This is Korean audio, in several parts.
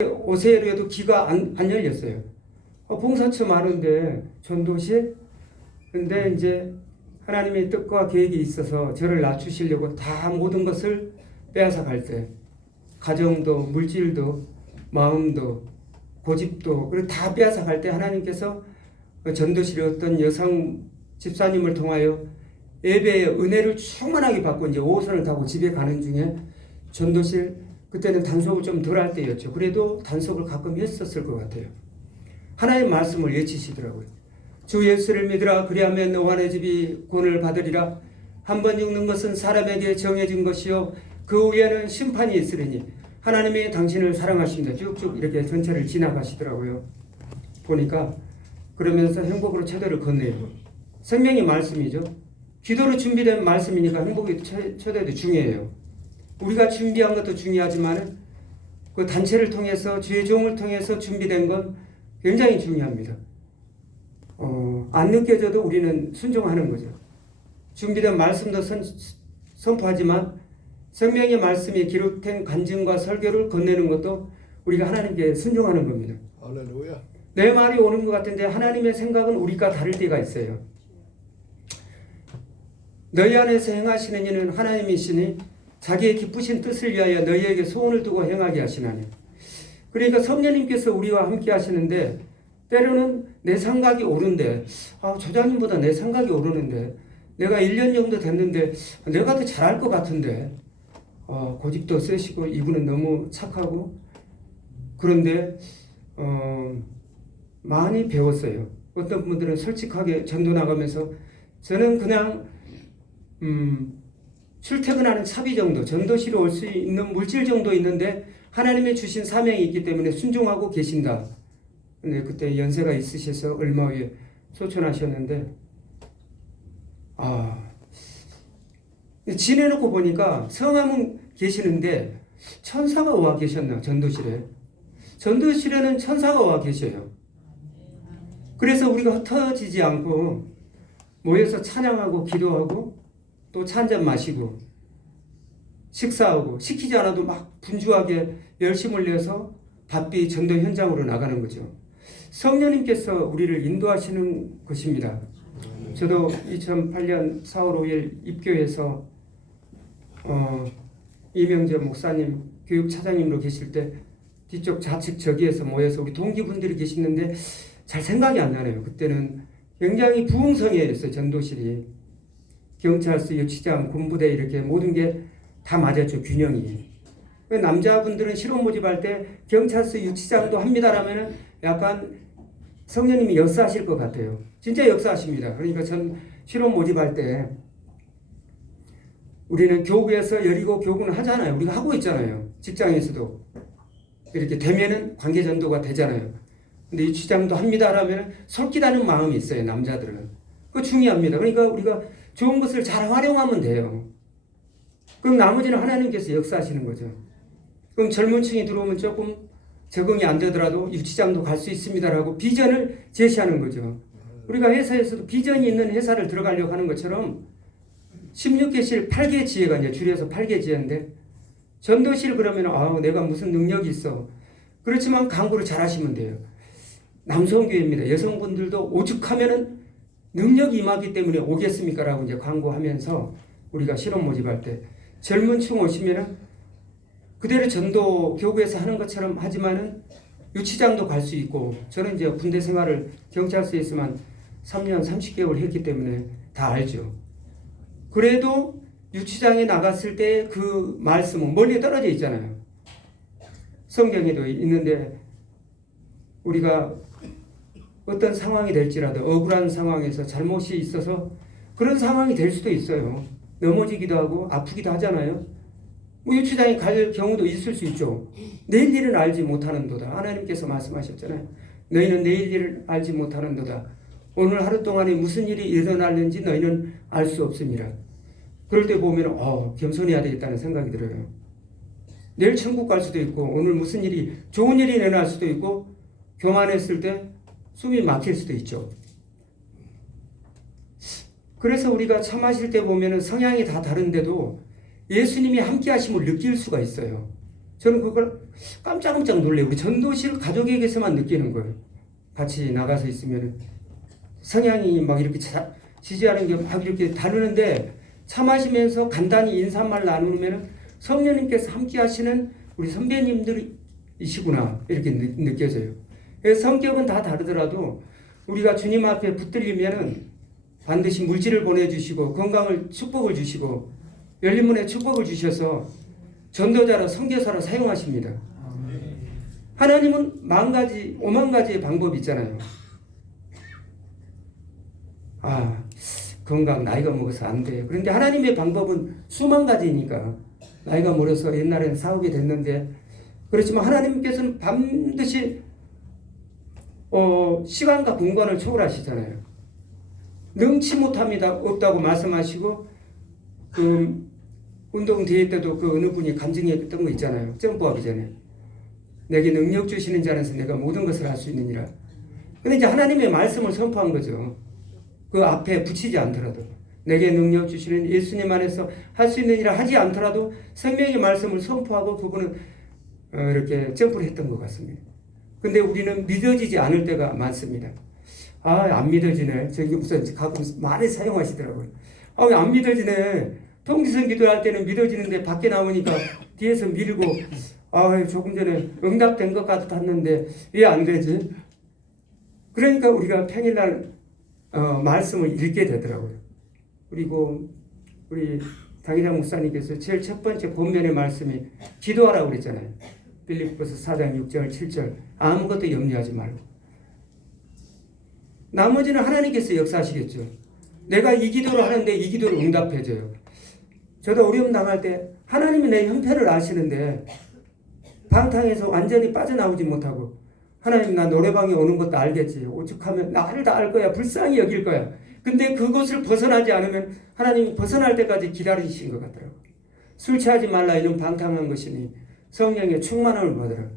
오세로에도 귀가 안 열렸어요. 봉사처 많은데 전도실? 근데 이제 하나님의 뜻과 계획이 있어서 저를 낮추시려고 다 모든 것을 빼앗아 갈 때, 가정도, 물질도, 마음도, 고집도, 그리고 다 빼앗아 갈 때 하나님께서 전도실의 어떤 여성 집사님을 통하여 예배의 은혜를 충만하게 받고 이제 5호선을 타고 집에 가는 중에 전도실, 그때는 단속을 좀 덜 할 때였죠. 그래도 단속을 가끔 했었을 것 같아요. 하나님의 말씀을 외치시더라고요. 주 예수를 믿으라. 그리하면 너와 내 집이 구원을 받으리라. 한 번 죽는 것은 사람에게 정해진 것이요 그 후에는 심판이 있으리니 하나님이 당신을 사랑하십니다. 쭉쭉 이렇게 전체를 지나가시더라고요. 보니까 그러면서 행복으로 초대를 건네요. 생명의 말씀이죠. 기도로 준비된 말씀이니까 행복의 초대도 중요해요. 우리가 준비한 것도 중요하지만 그 단체를 통해서 주의 종을 통해서 준비된 건 굉장히 중요합니다. 안 느껴져도 우리는 순종하는 거죠. 준비된 말씀도 선포하지만 생명의 말씀이 기록된 간증과 설교를 건네는 것도 우리가 하나님께 순종하는 겁니다. 할렐루야. 내 말이 오는 것 같은데 하나님의 생각은 우리가 다를 때가 있어요. 너희 안에서 행하시는 이는 하나님이시니 자기의 기쁘신 뜻을 위하여 너희에게 소원을 두고 행하게 하시나니. 그러니까 성령님께서 우리와 함께 하시는데 때로는 내 생각이 오른데 조장님보다 내 생각이 오르는데 내가 1년 정도 됐는데 내가 더 잘할 것 같은데 고집도 세시고 이분은 너무 착하고 그런데 많이 배웠어요. 어떤 분들은 솔직하게 전도 나가면서 저는 그냥 출퇴근하는 차비 정도, 전도실에 올 수 있는 물질 정도 있는데 하나님의 주신 사명이 있기 때문에 순종하고 계신다. 근데 그때 연세가 있으셔서 얼마 후에 소천하셨는데 지내놓고 보니까 성함은 계시는데 천사가 와 계셨나 전도실에. 전도실에는 천사가 와 계셔요. 그래서 우리가 흩어지지 않고 모여서 찬양하고 기도하고 또 차 한잔 마시고 식사하고 시키지 않아도 막 분주하게 열심을 내서 바삐 전도 현장으로 나가는 거죠. 성령님께서 우리를 인도하시는 것입니다. 저도 2008년 4월 5일 입교해서 이명재 목사님 교육차장님으로 계실 때 뒤쪽 좌측 저기에서 모여서 우리 동기분들이 계시는데 잘 생각이 안 나네요. 그때는 굉장히 부흥성이었어요. 전도실이. 경찰서, 유치장, 군부대 이렇게 모든 게 다 맞았죠. 균형이. 남자분들은 실업 모집할 때 경찰서, 유치장도 합니다라면 약간 성령님이 역사하실 것 같아요. 진짜 역사하십니다. 그러니까 전 실업 모집할 때 우리는 교구에서 여리고 교구는 하잖아요. 우리가 하고 있잖아요. 직장에서도. 이렇게 되면은 관계 전도가 되잖아요. 근데 유치장도 합니다라면 솔깃하는 마음이 있어요. 남자들은. 그거 중요합니다. 그러니까 우리가 좋은 것을 잘 활용하면 돼요. 그럼 나머지는 하나님께서 역사하시는 거죠. 그럼 젊은 층이 들어오면 조금 적응이 안 되더라도 유치장도 갈 수 있습니다라고 비전을 제시하는 거죠. 우리가 회사에서도 비전이 있는 회사를 들어가려고 하는 것처럼 16개실 8개 지혜가 이제 줄여서 8개 지혜인데 전도실 그러면 내가 무슨 능력이 있어. 그렇지만 강구를 잘 하시면 돼요. 남성교회입니다. 여성분들도 오죽하면은 능력이 임하기 때문에 오겠습니까? 라고 이제 광고하면서 우리가 실업 모집할 때 젊은 층 오시면은 그대로 전도 교구에서 하는 것처럼 하지만은 유치장도 갈 수 있고 저는 이제 군대 생활을 경찰서에서만 3년 30개월 했기 때문에 다 알죠. 그래도 유치장에 나갔을 때 그 말씀은 멀리 떨어져 있잖아요. 성경에도 있는데 우리가 어떤 상황이 될지라도 억울한 상황에서 잘못이 있어서 그런 상황이 될 수도 있어요. 넘어지기도 하고 아프기도 하잖아요. 유치장에 갈 경우도 있을 수 있죠. 내일 일은 알지 못하는도다. 하나님께서 말씀하셨잖아요. 너희는 내일 일을 알지 못하는도다. 오늘 하루 동안에 무슨 일이 일어날는지 너희는 알 수 없습니다. 그럴 때 보면 겸손해야 되겠다는 생각이 들어요. 내일 천국 갈 수도 있고 오늘 무슨 일이 좋은 일이 일어날 수도 있고 교만했을 때 숨이 막힐 수도 있죠. 그래서 우리가 차 마실 때 보면 성향이 다 다른데도 예수님이 함께 하심을 느낄 수가 있어요. 저는 그걸 깜짝깜짝 놀래요. 우리 전도실 가족에게서만 느끼는 거예요. 같이 나가서 있으면 성향이 막 이렇게 지지하는 게 막 이렇게 다루는데 차 마시면서 간단히 인사말 나누면 성령님께서 함께 하시는 우리 선배님들이시구나 이렇게 느껴져요. 성격은 다 다르더라도 우리가 주님 앞에 붙들리면은 반드시 물질을 보내주시고 건강을 축복을 주시고 열린 문에 축복을 주셔서 전도자로 선교사로 사용하십니다. 하나님은 10,000가지 50,000가지의 방법이 있잖아요. 건강 나이가 먹어서 안 돼요. 그런데 하나님의 방법은 수만 가지니까 나이가 멀어서 옛날에는 사오게 됐는데 그렇지만 하나님께서는 반드시 시간과 공간을 초월하시잖아요. 능치 못합니다 없다고 말씀하시고 그 운동 대회 때도 그 어느 분이 간증했던 거 있잖아요. 점프하기 전에 내게 능력 주시는 자 안에서 내가 모든 것을 할 수 있느니라. 근데 이제 하나님의 말씀을 선포한 거죠. 그 앞에 붙이지 않더라도 내게 능력 주시는 예수님 안에서 할 수 있느니라 하지 않더라도 생명의 말씀을 선포하고 그분은 이렇게 점프를 했던 것 같습니다. 근데 우리는 믿어지지 않을 때가 많습니다. 안 믿어지네. 저기 무슨 가끔 많이 사용하시더라고요. 왜 안 믿어지네. 통지성 기도할 때는 믿어지는데 밖에 나오니까 뒤에서 밀고 조금 전에 응답된 것 같았는데 왜 안 되지? 그러니까 우리가 평일날 말씀을 읽게 되더라고요. 그리고 우리 당회장 목사님께서 제일 첫 번째 본면의 말씀이 기도하라고 그랬잖아요. 빌립보서 4장 6절 7절 아무것도 염려하지 말고 나머지는 하나님께서 역사하시겠죠. 내가 이 기도를 하는데 이 기도를 응답해줘요. 저도 어려움 당할 때 하나님이 내 형편을 아시는데 방탕에서 완전히 빠져나오지 못하고 하나님 나 노래방에 오는 것도 알겠지. 오죽하면 나를 다 알 거야. 불쌍히 여길 거야. 근데 그것을 벗어나지 않으면 하나님이 벗어날 때까지 기다리신 것 같더라고요. 술 취하지 말라 이런 방탕한 것이니 성령의 충만함을 받으라.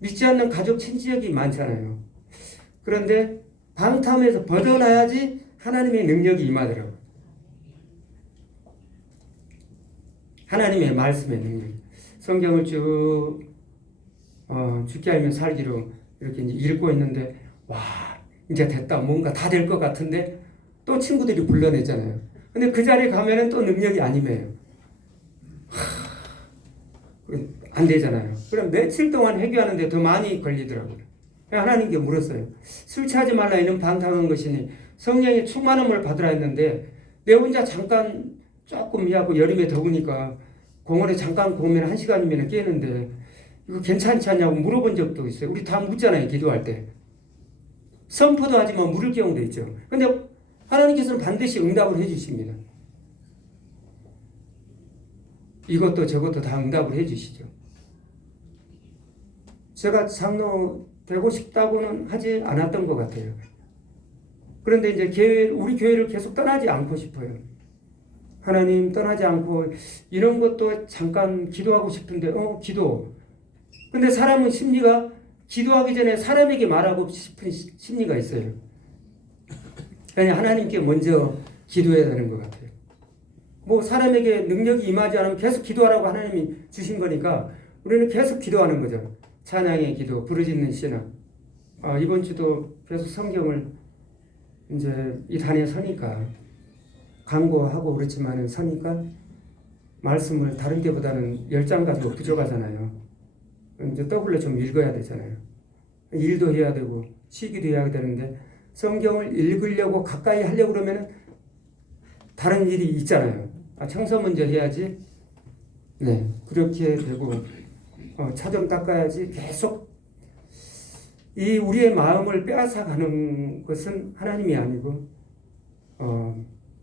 믿지 않는 가족 친지역이 많잖아요. 그런데 방탕에서 벗어나야지 하나님의 능력이 임하더라고요. 하나님의 말씀의 능력. 성경을 쭉 죽게 알면 살기로 이렇게 이제 읽고 있는데 이제 됐다. 뭔가 다 될 것 같은데 또 친구들이 불러내잖아요. 근데 그 자리에 가면은 또 능력이 아니에요. 안 되잖아요. 그럼 며칠 동안 회개하는데 더 많이 걸리더라고요. 하나님께 물었어요. 술 취하지 말라 이는 방탕한 것이니 성령의 충만함을 받으라 했는데 내 혼자 잠깐 조금 하고 여름에 더우니까 공원에 잠깐 보면 1시간이면 깨는데 이거 괜찮지 않냐고 물어본 적도 있어요. 우리 다 묻잖아요. 기도할 때. 선포도 하지만 물을 경우도 있죠. 근데 하나님께서는 반드시 응답을 해주십니다. 이것도 저것도 다 응답을 해주시죠. 제가 장로 되고 싶다고는 하지 않았던 것 같아요. 그런데 이제 우리 교회를 계속 떠나지 않고 싶어요. 하나님 떠나지 않고 이런 것도 잠깐 기도하고 싶은데 기도. 근데 사람은 심리가 기도하기 전에 사람에게 말하고 싶은 심리가 있어요. 그냥 하나님께 먼저 기도해야 되는 것 같아요. 뭐 사람에게 능력이 임하지 않으면 계속 기도하라고 하나님이 주신 거니까 우리는 계속 기도하는 거죠. 찬양의 기도, 부르짖는 신앙. 이번 주도 계속 성경을 이제 이 단에 서니까 강고하고 그렇지만은 서니까 말씀을 다른 때보다는 10장 가지고 부족하잖아요. 이제 더블로 좀 읽어야 되잖아요. 일도 해야 되고 쉬기도 해야 되는데 성경을 읽으려고 가까이 하려고 그러면 다른 일이 있잖아요. 청소 먼저 해야지. 네, 그렇게 되고 차 좀 닦아야지. 계속 이 우리의 마음을 빼앗아가는 것은 하나님이 아니고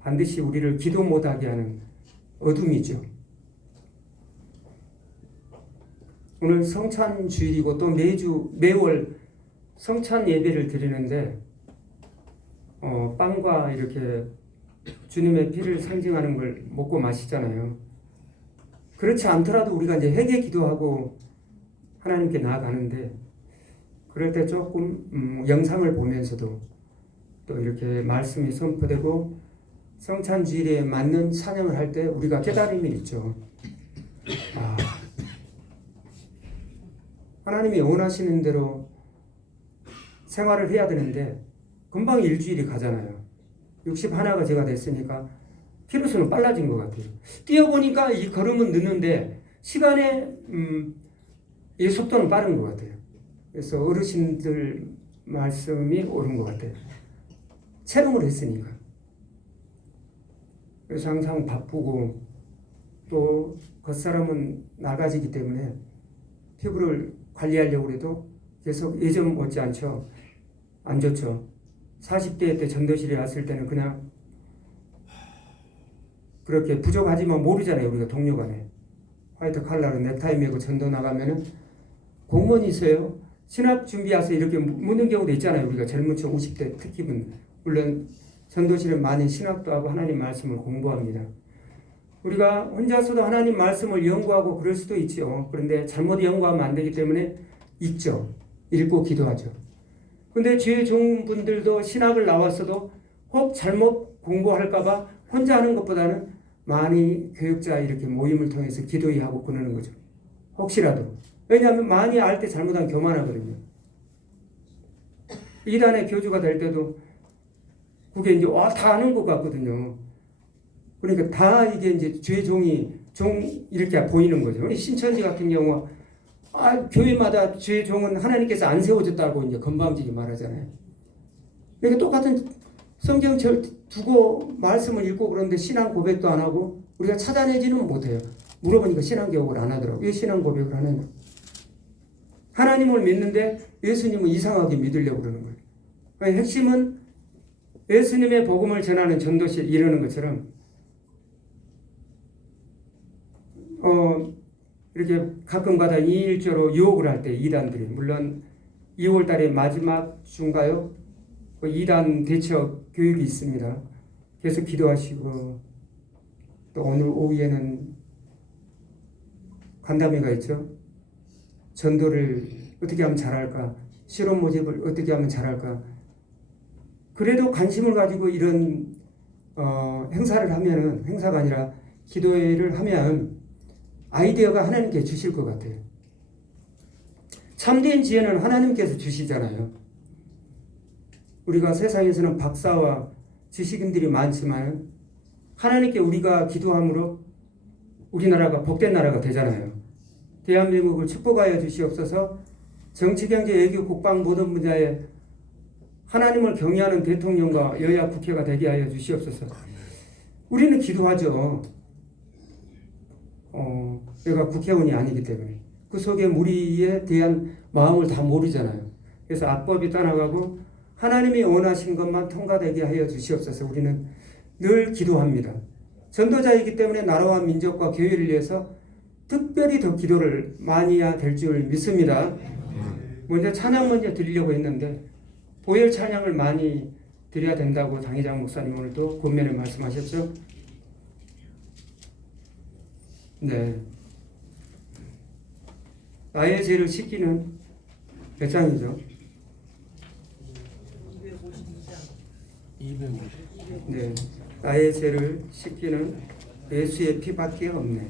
반드시 우리를 기도 못하게 하는 어둠이죠. 오늘 성찬 주일이고 또 매월 성찬 예배를 드리는데 빵과 이렇게 주님의 피를 상징하는 걸 먹고 마시잖아요. 그렇지 않더라도 우리가 이제 회개 기도하고 하나님께 나아가는데 그럴 때 조금 영상을 보면서도 또 이렇게 말씀이 선포되고 성찬 주일에 맞는 찬양을 할 때 우리가 깨달음이 있죠. 하나님이 원하시는 대로 생활을 해야 되는데 금방 일주일이 가잖아요. 61가 제가 됐으니까 피로수는 빨라진 것 같아요. 뛰어보니까 이 걸음은 늦는데 시간의 이 속도는 빠른 것 같아요. 그래서 어르신들 말씀이 옳은 것 같아요. 체력을 했으니까. 그래서 항상 바쁘고 또 겉사람은 낡아지기 때문에 피부를 관리하려고 해도 계속 예전 못지않죠. 안 좋죠. 40대 때 전도실에 왔을 때는 그냥 그렇게 부족하지만 모르잖아요. 우리가 동료 간에. 화이트 칼라로 넥타이 메고 전도 나가면은 공무원이 있어요. 신학 준비해서 이렇게 묻는 경우도 있잖아요. 우리가 젊은 층 50대 특히는. 물론 전도실에 많이 신학도 하고 하나님 말씀을 공부합니다. 우리가 혼자서도 하나님 말씀을 연구하고 그럴 수도 있죠. 그런데 잘못 연구하면 안 되기 때문에 읽죠. 읽고 기도하죠. 근데 주의 종분들도 신학을 나왔어도 혹 잘못 공부할까봐 혼자 하는 것보다는 많이 교육자 이렇게 모임을 통해서 기도하고 그러는 거죠. 혹시라도. 왜냐하면 많이 알 때 잘못하면 교만하거든요. 이단의 교주가 될 때도 그게 이제 다 아는 것 같거든요. 그러니까 다 이게 이제 주의 종이 이렇게 보이는 거죠. 우리 신천지 같은 경우 교회마다 주의 종은 하나님께서 안 세워졌다고 이제 건방지게 말하잖아요. 그러니까 똑같은 성경 두고 말씀을 읽고 그러는데 신앙 고백도 안 하고 우리가 찾아내지는 못해요. 물어보니까 신앙 교육을 안 하더라고요. 왜 신앙 고백을 안 하냐? 하나님을 믿는데 예수님은 이상하게 믿으려고 그러는 거예요. 그러니까 핵심은 예수님의 복음을 전하는 전도실 이러는 것처럼 이렇게 가끔가다 2일조로 유혹을 할 때 이단들이 물론 2월 달에 마지막 주인가요? 2단 대처 교육이 있습니다. 계속 기도하시고 또 오늘 오후에는 간담회가 있죠. 전도를 어떻게 하면 잘할까? 실험 모집을 어떻게 하면 잘할까? 그래도 관심을 가지고 이런 행사를 하면은 행사가 아니라 기도회를 하면 아이디어가 하나님께 주실 것 같아요. 참된 지혜는 하나님께서 주시잖아요. 우리가 세상에서는 박사와 지식인들이 많지만 하나님께 우리가 기도함으로 우리나라가 복된 나라가 되잖아요. 대한민국을 축복하여 주시옵소서. 정치, 경제, 외교, 국방 모든 분야에 하나님을 경외하는 대통령과 여야 국회가 되게 하여 주시옵소서. 우리는 기도하죠. 내가 국회의원이 아니기 때문에 그 속에 무리에 대한 마음을 다 모르잖아요. 그래서 악법이 떠나가고 하나님이 원하신 것만 통과되게 하여 주시옵소서. 우리는 늘 기도합니다. 전도자이기 때문에 나라와 민족과 교회를 위해서 특별히 더 기도를 많이 해야 될 줄 믿습니다. 먼저 찬양 먼저 드리려고 했는데 보혈 찬양을 많이 드려야 된다고 당회장 목사님 오늘도 권면에 말씀하셨죠. 네. 나의 죄를 씻기는 몇 장이죠? 250. 네. 나의 죄를 씻기는 예수의 피밖에 없네.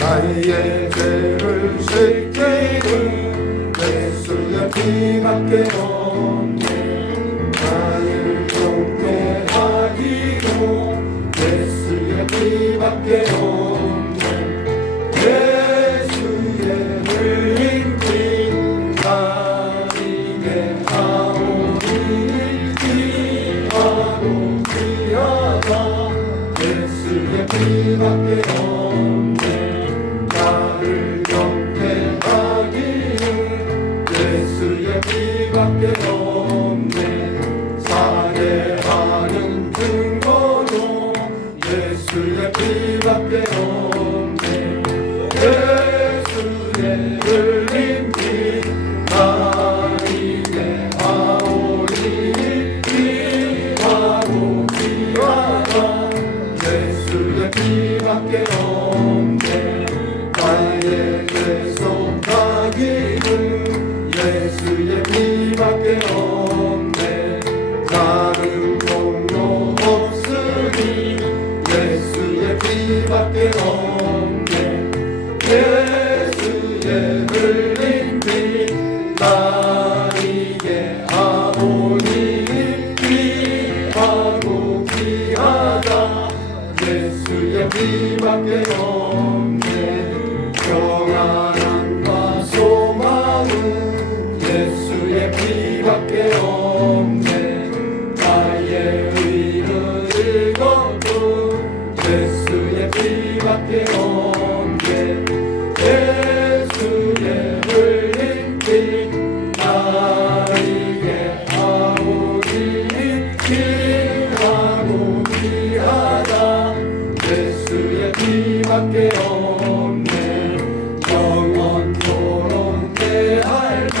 나의 죄를 씻기는 예수의 피밖에 없네. 나를 정케 하기로 예수의 피밖에 없네. 예수의 흘린 피 나에게 하오니 귀하고 귀하다. 예수의 피밖에 없네. 나를 경태하기는 예수의 피밖에 없네. 살해하는 증거도 예수의 피밖에 없네. 예수의 흘린 피 나에게 하오니 귀하고 귀하다. 예수의 피밖에 없네. 나의 죄 속하기는 예수의 피밖에 없네. 다른 통로 없으니 피밖에 없네 예수의 흘린 피 나에게 하오니 귀하고 귀하다 예수의 피밖에 없네 평안함과 소망은 예수의 피밖에 없네 나의 의는 이것도 예수의 피밖에 없네 예수의 흘린 피 나에게 하오니 귀하고 귀하다 예수의 피밖에 없네 영원토록 대할 말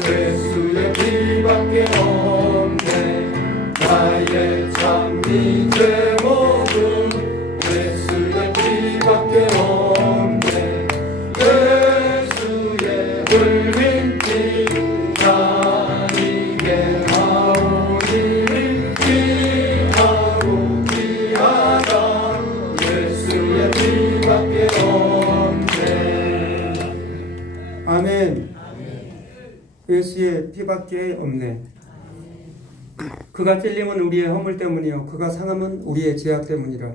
예수의 피밖에 없네 나의 참미 제목은 예수의 피밖에 없네 예수의 흘린 피 나에게 하오니 귀하고 귀하다 예수의 피밖에 없네 아멘. 예수의 피밖에 없네. 그가 찔림은 우리의 허물 때문이요 그가 상함은 우리의 죄악 때문이라.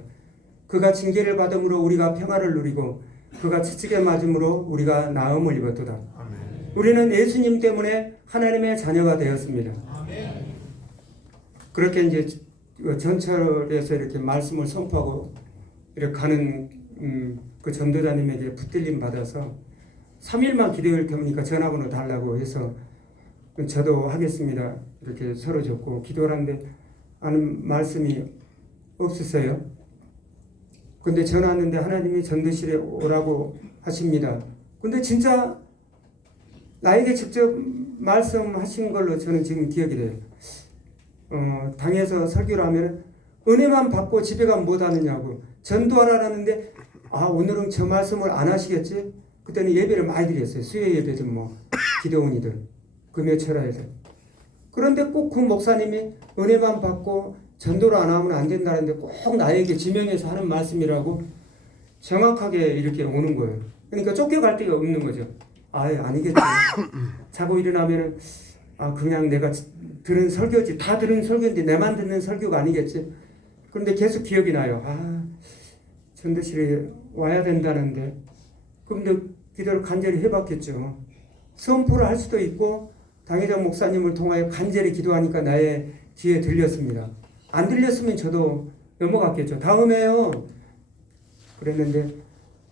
그가 징계를 받음으로 우리가 평화를 누리고 그가 채찍에 맞음으로 우리가 나음을 입었도다. 우리는 예수님 때문에 하나님의 자녀가 되었습니다. 그렇게 이제 전철에서 이렇게 말씀을 선포하고 이렇게 가는 그 전도자님에게 붙들림 받아서 3일만 기도할 테니까 전화번호 달라고 해서 저도 하겠습니다. 이렇게 서로 줬고 기도를 하는데 하는 말씀이 없었어요. 근데 전화 왔는데 하나님이 전도실에 오라고 하십니다. 근데 진짜 나에게 직접 말씀하신 걸로 저는 지금 기억이 돼요. 당에서 설교를 하면 은혜만 받고 집에 가면 못 하느냐고 전도하라는데 오늘은 저 말씀을 안 하시겠지? 그때는 예배를 많이 드렸어요. 수요 예배든 뭐 기도원이든 금요철야에서. 그런데 꼭 그 목사님이 은혜만 받고 전도를 안 하면 안 된다는데 꼭 나에게 지명해서 하는 말씀이라고 정확하게 이렇게 오는 거예요. 그러니까 쫓겨갈 데가 없는 거죠. 아니겠지. 자고 일어나면은 그냥 내가 들은 설교지. 다 들은 설교인데 내만 듣는 설교가 아니겠지. 그런데 계속 기억이 나요. 전도실에 와야 된다는데. 그런데 기도를 간절히 해봤겠죠. 선포를 할 수도 있고 당회장 목사님을 통하여 간절히 기도하니까 나의 귀에 들렸습니다. 안 들렸으면 저도 넘어갔겠죠. 다음에요. 그랬는데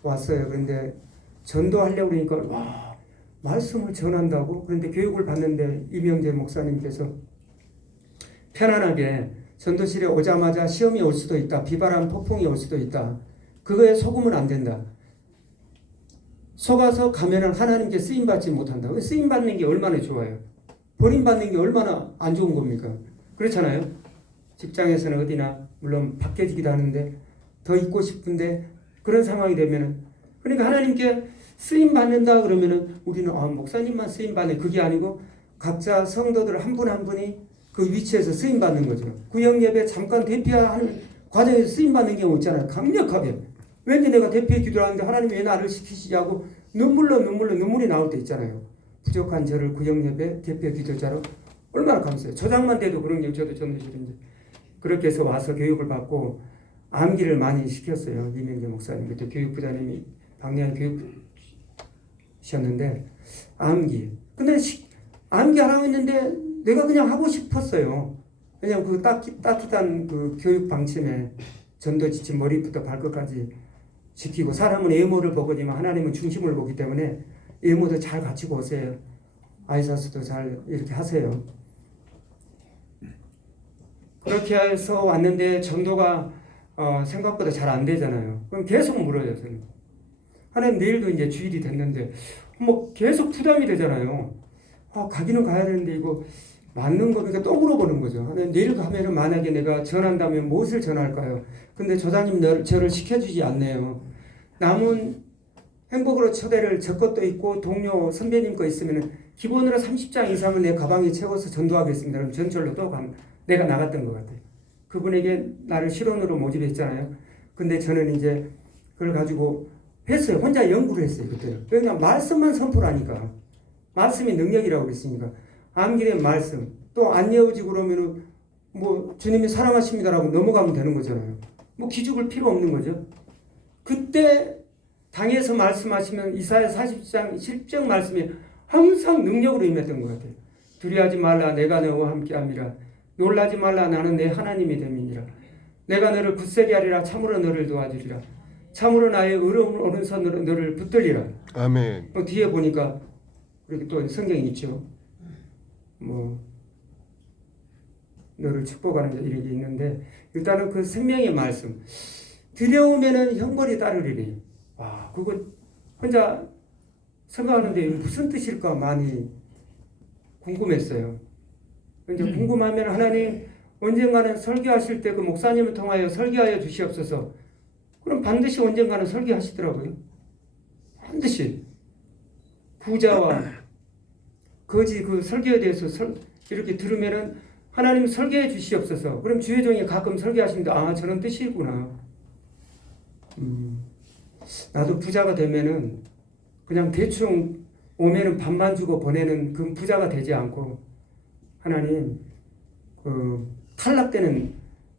왔어요. 그런데 전도하려고 그러니까 말씀을 전한다고? 그런데 교육을 받는데 이명재 목사님께서 편안하게 전도실에 오자마자 시험이 올 수도 있다. 비바람 폭풍이 올 수도 있다. 그거에 속으면 안 된다. 속아서 가면은 하나님께 쓰임받지 못한다. 쓰임받는 게 얼마나 좋아요. 버림받는 게 얼마나 안 좋은 겁니까? 그렇잖아요. 직장에서는 어디나 물론 바뀌어지기도 하는데 더 있고 싶은데 그런 상황이 되면은 그러니까 하나님께 쓰임받는다 그러면은 우리는 목사님만 쓰임받네. 그게 아니고 각자 성도들 한 분 한 분이 그 위치에서 쓰임받는 거죠. 구역예배 잠깐 대피하는 과정에서 쓰임받는 경우 있잖아요. 강력하게. 왠지 내가 대피해 기도하는데 하나님 왜 나를 시키시냐고 눈물이 나올 때 있잖아요. 부족한 저를 구역예배 대표 기도자로 얼마나 감사해요. 저장만 돼도 그런 게 저도 전도실인데 그렇게 해서 와서 교육을 받고 암기를 많이 시켰어요. 이명재 목사님 그때 교육부장님이 방례한 교육이셨는데 암기. 근데 암기 하라고 했는데 내가 그냥 하고 싶었어요. 왜냐면 그 따뜻한 그 교육 방침에 전도 지침 머리부터 발끝까지 지키고 사람은 외모를 보거니와 하나님은 중심을 보기 때문에 외모도 잘 갖추고 오세요. 아이사스도 잘 이렇게 하세요. 그렇게 해서 왔는데 전도가 생각보다 잘 안 되잖아요. 그럼 계속 물어요. 저는. 하나님 내일도 이제 주일이 됐는데 뭐 계속 부담이 되잖아요. 가기는 가야 되는데 이거 맞는 거니까 또 물어보는 거죠. 하나님 내일 가면은 만약에 내가 전한다면 무엇을 전할까요? 근데 조사님 저를 시켜주지 않네요. 남은 행복으로 초대를 저 것도 있고 동료 선배님 거 있으면 기본으로 30장 이상은 내 가방에 채워서 전도하겠습니다. 그럼 전철로 또 내가 나갔던 것 같아요. 그분에게 나를 실온으로 모집했잖아요. 근데 저는 이제 그걸 가지고 했어요. 혼자 연구를 했어요. 그때는. 그냥 말씀만 선포하니까. 말씀이 능력이라고 그랬으니까. 암기된 말씀. 또 안 이어지고 그러면은 뭐 주님이 사랑하십니다라고 넘어가면 되는 거잖아요. 뭐 기죽을 필요 없는 거죠. 그때 당에서 말씀하시면 이사야 40장 10장 말씀이 항상 능력으로 임했던 것 같아요. 두려워하지 말라 내가 너와 함께함이라. 놀라지 말라 나는 내 하나님이 됨이니라. 내가 너를 굳세게 하리라. 참으로 너를 도와주리라. 참으로 나의 의로운 오른손으로 너를 붙들리라. 아멘. 뒤에 보니까 이렇게 또 성경이 있죠. 뭐 너를 축복하는 이렇게 있는데 일단은 그 생명의 말씀 두려우면은 형벌이 따르리니. 와 그거 혼자 생각하는데 무슨 뜻일까 많이 궁금했어요. 이제 궁금하면 하나님 언젠가는 설교하실 때 그 목사님을 통하여 설교하여 주시옵소서. 그럼 반드시 언젠가는 설교하시더라고요. 반드시 부자와 거지 그 설교에 대해서 이렇게 들으면은 하나님 설교해 주시옵소서. 그럼 주의 종이 가끔 설교하시는데 아 저런 뜻이구나. 나도 부자가 되면은 그냥 대충 오면은 밥만 주고 보내는 그 부자가 되지 않고 하나님 그 탈락되는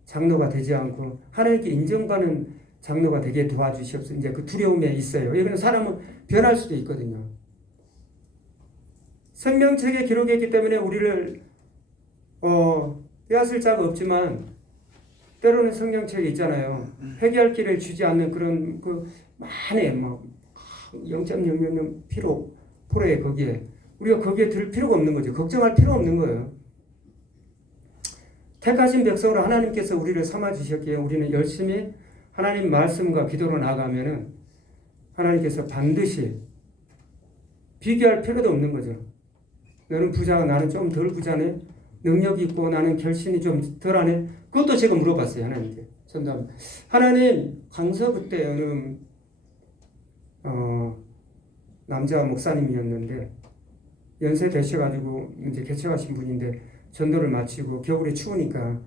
장로가 되지 않고 하나님께 인정받는 장로가 되게 도와주시옵소서. 이제 그 두려움에 있어요. 여기는 사람은 변할 수도 있거든요. 생명책에 기록했기 때문에 우리를 빼앗을 자가 없지만 때로는 성경책에 있잖아요. 회개할 길을 주지 않는 그런 그 많이 뭐 0.00 프로에 거기에 우리가 거기에 들 필요가 없는 거죠. 걱정할 필요 없는 거예요. 택하신 백성으로 하나님께서 우리를 삼아 주셨기에 우리는 열심히 하나님 말씀과 기도로 나가면은 하나님께서 반드시 비교할 필요도 없는 거죠. 너는 부자가 나는 좀 덜 부자네. 능력이 있고 나는 결신이 좀 덜하네. 그것도 제가 물어봤어요. 하나님께. 전담. 하나님 강서 그때 어느 남자 목사님이었는데 연세 되셔가지고 이제 개척하신 분인데 전도를 마치고 겨울에 추우니까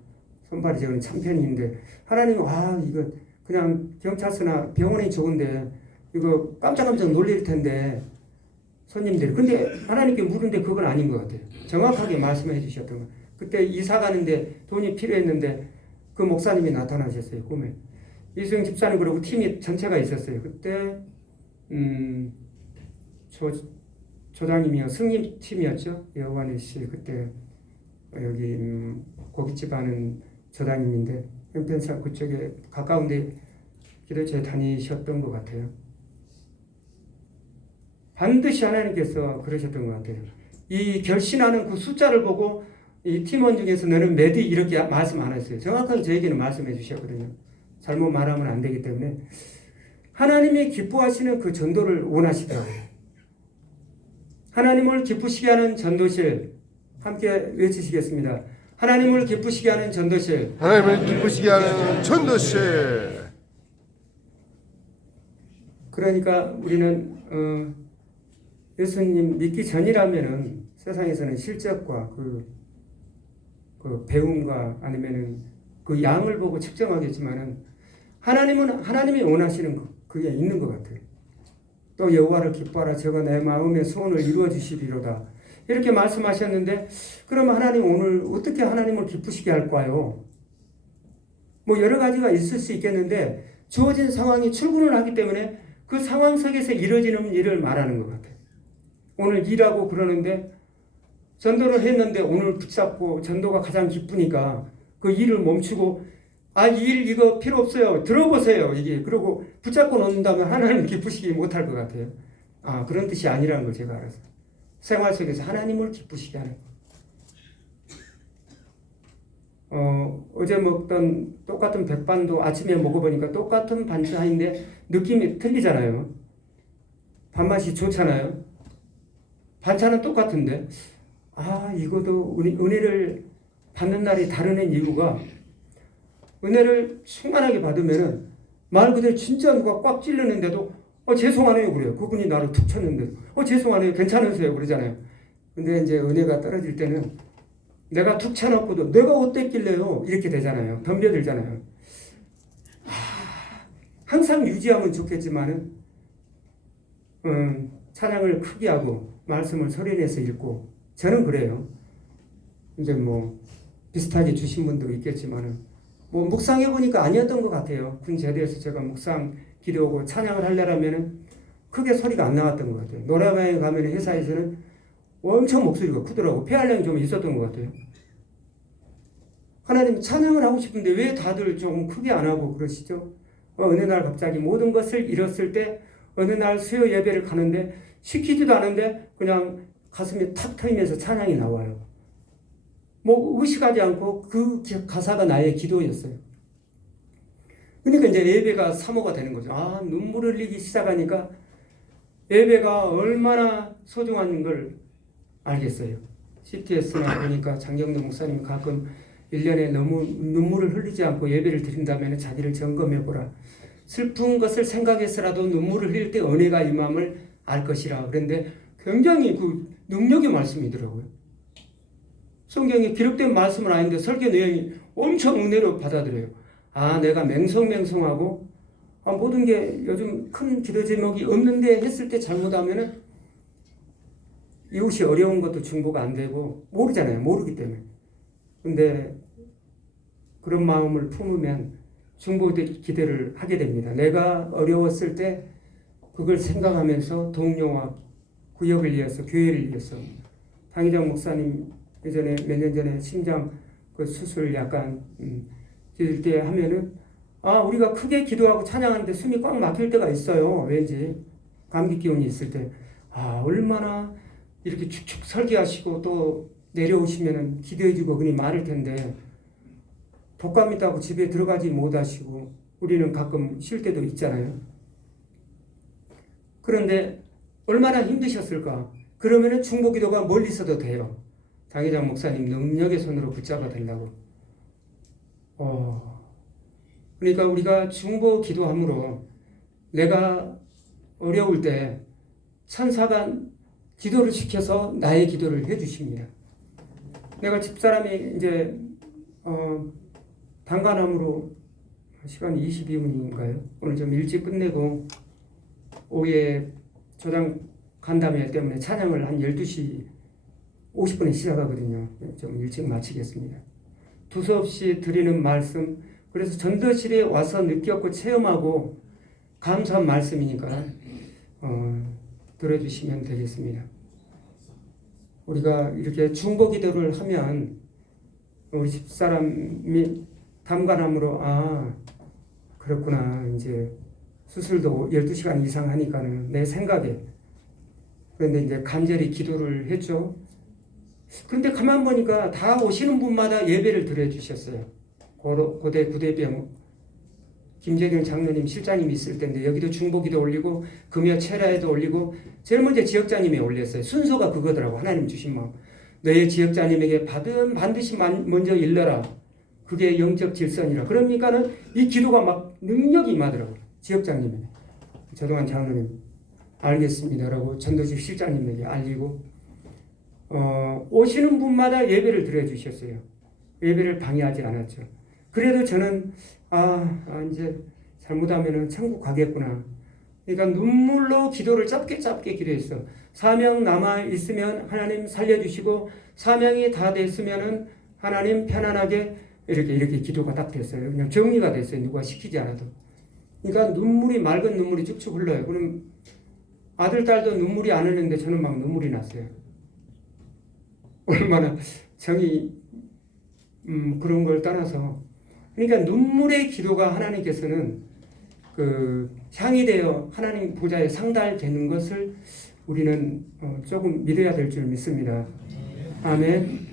손발이 저는 참편인데 하나님 이거 그냥 경찰서나 병원이 좋은데 이거 깜짝깜짝 놀릴 텐데 손님들이 근데 하나님께 물은데 그건 아닌 것 같아요. 정확하게 말씀해 주셨던 거. 그때 이사 가는데 돈이 필요했는데 그 목사님이 나타나셨어요. 꿈에. 이수영 집사님 그리고 팀이 전체가 있었어요. 그때 조장님이요 승림 팀이었죠. 여관희 씨 그때 여기 고깃집 하는 조장님인데 연편사 그쪽에 가까운데 기도처에 다니셨던 것 같아요. 반드시 하나님께서 그러셨던 것 같아요. 이 결신하는 그 숫자를 보고 이 팀원 중에서 너는 메디 이렇게 말씀 안 했어요. 정확하게 저에게는 말씀해 주셨거든요. 잘못 말하면 안 되기 때문에 하나님이 기뻐하시는 그 전도를 원하시더라고요. 하나님을 기쁘시게 하는 전도실 함께 외치시겠습니다. 하나님을 기쁘시게 하는 전도실. 하나님을 기쁘시게 하는 전도실. 그러니까 우리는 예수님 믿기 전이라면은 세상에서는 실적과 그 배움과 아니면은 그 양을 보고 측정하겠지만은 하나님은 하나님이 원하시는 그게 있는 것 같아요. 또 여호와를 기뻐하라 저가 내 마음의 소원을 이루어 주시리로다 이렇게 말씀하셨는데 그러면 하나님 오늘 어떻게 하나님을 기쁘시게 할까요? 뭐 여러 가지가 있을 수 있겠는데 주어진 상황이 출근을 하기 때문에 그 상황 속에서 이루어지는 일을 말하는 것 같아요. 오늘 일하고 그러는데 전도를 했는데 오늘 붙잡고 전도가 가장 기쁘니까 그 일을 멈추고 이 일 이거 필요 없어요. 들어보세요. 이게 그러고 붙잡고 놓는다면 하나님 기쁘시게 못할 것 같아요. 그런 뜻이 아니라는 걸 제가 알았어요. 생활 속에서 하나님을 기쁘시게 하는 거. 어제 먹던 똑같은 백반도 아침에 먹어보니까 똑같은 반찬인데 느낌이 틀리잖아요. 밥맛이 좋잖아요. 반찬은 똑같은데 이것도 은혜를 받는 날이 다르는 이유가 은혜를 충만하게 받으면은 말 그대로 진짜 누가 꽉 찔르는데도 죄송하네요 그래요. 그분이 나를 툭 쳤는데 죄송하네요 괜찮으세요 그러잖아요. 근데 이제 은혜가 떨어질 때는 내가 툭 쳐놓고도 내가 어땠길래요 이렇게 되잖아요. 덤벼들잖아요. 항상 유지하면 좋겠지만은 찬양을 크게 하고 말씀을 소리내서 읽고 저는 그래요. 이제 뭐 비슷하게 주신 분도 있겠지만은 뭐 묵상해 보니까 아니었던 것 같아요. 군 제대에서 제가 묵상 기도하고 찬양을 하려면은 크게 소리가 안 나왔던 것 같아요. 노래방에 가면 회사에서는 엄청 목소리가 크더라고. 폐활량이 좀 있었던 것 같아요. 하나님 찬양을 하고 싶은데 왜 다들 좀 크게 안 하고 그러시죠? 어느 날 갑자기 모든 것을 잃었을 때 어느 날 수요 예배를 가는데 시키지도 않은데 그냥 가슴이 탁 트이면서 찬양이 나와요. 뭐 의식하지 않고 그 가사가 나의 기도였어요. 그러니까 이제 예배가 사모가 되는 거죠. 아, 눈물을 흘리기 시작하니까 예배가 얼마나 소중한 걸 알겠어요. CTS나 보니까 장경래 목사님이 가끔 1년에 너무 눈물을 흘리지 않고 예배를 드린다면 자기를 점검해보라. 슬픈 것을 생각해서라도 눈물을 흘릴 때 은혜가 임함을 알 것이라. 그런데 굉장히 그 능력의 말씀이더라고요. 성경에 기록된 말씀은 아닌데 설교 내용이 엄청 은혜로 받아들여요. 아, 내가 맹성맹성하고 모든 게 요즘 큰 기도 제목이 없는데 했을 때 잘못하면은 이웃이 어려운 것도 중보가 안 되고 모르잖아요. 모르기 때문에. 근데 그런 마음을 품으면 중보 기도를 하게 됩니다. 내가 어려웠을 때 그걸 생각하면서 동료와 구역을 위해서 교회를 위해서 당희정 목사님 예전에 몇 년 전에 심장 그 수술 약간 기도할 때 하면은 우리가 크게 기도하고 찬양하는데 숨이 꽉 막힐 때가 있어요. 왠지 감기 기운이 있을 때 얼마나 이렇게 축축 설계하시고 또 내려오시면은 기도해주고 그니 많을 텐데 독감 있다고 집에 들어가지 못하시고 우리는 가끔 쉴 때도 있잖아요. 그런데 얼마나 힘드셨을까? 그러면은 중보기도가 멀리서도 돼요. 당회장 목사님 능력의 손으로 붙잡아 달라고. 그러니까 우리가 중보 기도함으로 내가 어려울 때 천사가 기도를 시켜서 나의 기도를 해주십니다. 내가 집사람이 이제 단간함으로 시간이 22분인가요? 오늘 좀 일찍 끝내고 오후에 조장 간담회 때문에 찬양을 한 12시 50분에 시작하거든요. 좀 일찍 마치겠습니다. 두서없이 드리는 말씀, 그래서 전도실에 와서 느꼈고 체험하고 감사한 말씀이니까 들어주시면 되겠습니다. 우리가 이렇게 중보 기도를 하면 우리 집사람이 담관함으로 그렇구나, 이제 수술도 12시간 이상 하니까는 내 생각에. 그런데 이제 간절히 기도를 했죠. 그런데 가만 보니까 다 오시는 분마다 예배를 드려주셨어요. 고대 구대병 김재경 장로님 실장님이 있을 때인데 여기도 중보기도 올리고 금요 철야에도 올리고 제일 먼저 지역자님이 올렸어요. 순서가 그거더라고. 하나님 주신 마음. 너의 지역자님에게 받은 반드시 먼저 일러라. 그게 영적 질서니라. 그러니까는 이 기도가 막 능력이 임하더라고. 지역장님에게. 조동환 장로님 알겠습니다라고 전도직 실장님에게 알리고 오시는 분마다 예배를 드려주셨어요. 예배를 방해하지 않았죠. 그래도 저는 이제 잘못하면 천국 가겠구나. 그러니까 눈물로 기도를 짧게 기도했어. 사명 남아 있으면 하나님 살려주시고 사명이 다 됐으면은 하나님 편안하게 이렇게 기도가 딱 됐어요. 그냥 정리가 됐어요. 누가 시키지 않아도. 그러니까 맑은 눈물이 쭉쭉 흘러요. 그럼 아들 딸도 눈물이 안 흐르는데 저는 막 눈물이 났어요. 얼마나 정이 그런 걸 떠나서. 그러니까 눈물의 기도가 하나님께서는 그 향이 되어 하나님 보좌에 상달되는 것을 우리는 조금 믿어야 될 줄 믿습니다. 아멘.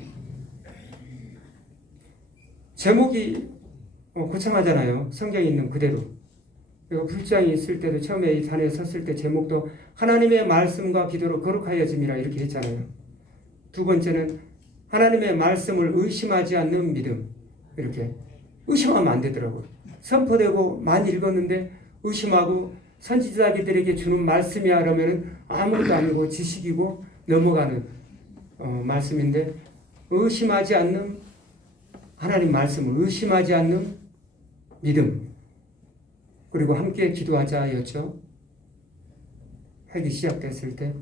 제목이 거창하잖아요. 성경에 있는 그대로. 그리고 불장이 있을 때도 처음에 이 산에 섰을 때 제목도 하나님의 말씀과 기도로 거룩하여짐이라 이렇게 했잖아요. 두 번째는 하나님의 말씀을 의심하지 않는 믿음. 이렇게 의심하면 안 되더라고요. 선포되고 많이 읽었는데 의심하고 선지자들에게 주는 말씀이야 그러면은 아무것도 아니고 지식이고 넘어가는 말씀인데 의심하지 않는 하나님 말씀을 의심하지 않는 믿음. 그리고 함께 기도하자였죠. 하기 시작됐을 때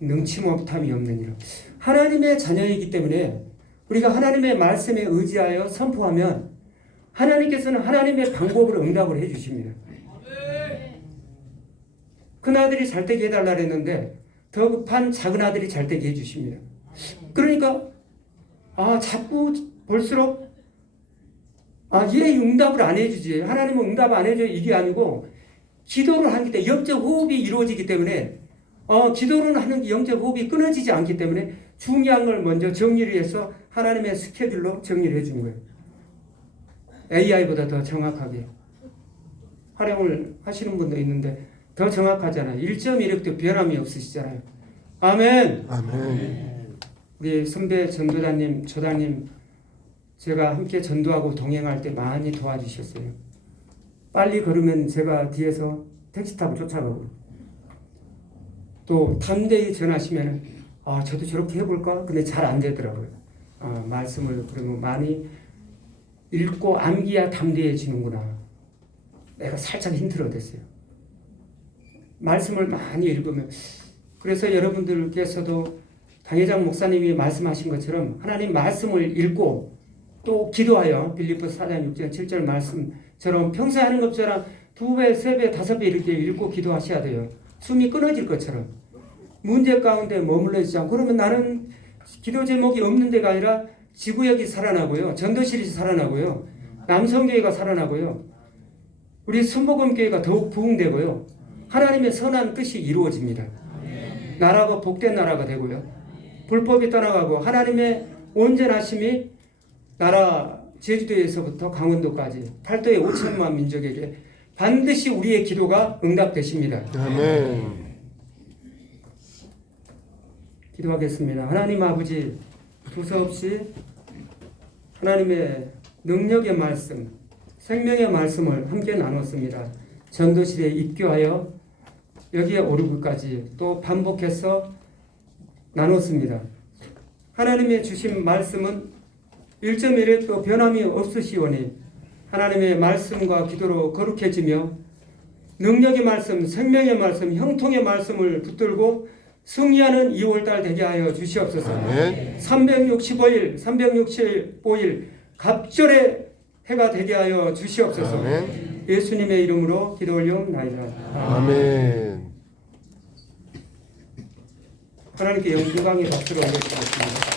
능치못함이 없느니라. 하나님의 자녀이기 때문에 우리가 하나님의 말씀에 의지하여 선포하면 하나님께서는 하나님의 방법으로 응답을 해주십니다. 큰 아들이 잘 되게 해달라 했는데 더 급한 작은 아들이 잘 되게 해주십니다. 그러니까 자꾸 볼수록 얘 응답을 안 해주지. 하나님은 응답 안 해줘. 이게 아니고 기도를 하기 때문에 영적 호흡이 이루어지기 때문에 기도를 하는 게 영적 호흡이 끊어지지 않기 때문에 중요한 걸 먼저 정리를 해서 하나님의 스케줄로 정리를 해주는 거예요. AI보다 더 정확하게 활용을 하시는 분도 있는데 더 정확하잖아요. 1.1획도 변함이 없으시잖아요. 아멘. 아멘. 우리 선배 전도자님, 조단님 제가 함께 전도하고 동행할 때 많이 도와주셨어요. 빨리 걸으면 제가 뒤에서 택시 타고 쫓아가고 또 담대히 전하시면 저도 저렇게 해볼까? 근데 잘 안 되더라고요. 말씀을 그러면 많이 읽고 암기야 담대해지는구나. 내가 살짝 힌트를 얻었어요. 말씀을 많이 읽으면 그래서 여러분들께서도 당회장 목사님이 말씀하신 것처럼 하나님 말씀을 읽고 또 기도하여 빌립보서 4장 6절 7절 말씀처럼 평소에 하는 것처럼 2배, 3배, 5배 이렇게 읽고 기도하셔야 돼요. 숨이 끊어질 것처럼 문제 가운데 머물러 있지 않고 그러면 나는 기도 제목이 없는 데가 아니라 지구역이 살아나고요. 전도실이 살아나고요. 남성교회가 살아나고요. 우리 순복음교회가 더욱 부흥되고요. 하나님의 선한 뜻이 이루어집니다. 나라가 복된 나라가 되고요. 불법이 떠나가고 하나님의 온전하심이 나라 제주도에서부터 강원도까지 8도의 5천만 민족에게 반드시 우리의 기도가 응답되십니다. 아멘. 기도하겠습니다. 하나님 아버지 두서없이 하나님의 능력의 말씀, 생명의 말씀을 함께 나눴습니다. 전도실에 입교하여 여기에 오르기까지 또 반복해서 나눴습니다. 하나님의 주신 말씀은 1.1획도 변함이 없으시오니 하나님의 말씀과 기도로 거룩해지며 능력의 말씀, 생명의 말씀, 형통의 말씀을 붙들고 승리하는 2월달 되게 하여 주시옵소서. 아멘. 365일 갑절의 해가 되게 하여 주시옵소서. 아멘. 예수님의 이름으로 기도 올려옵나이다. 아멘. 하나님께 영광의 박수를 올려드리겠습니다.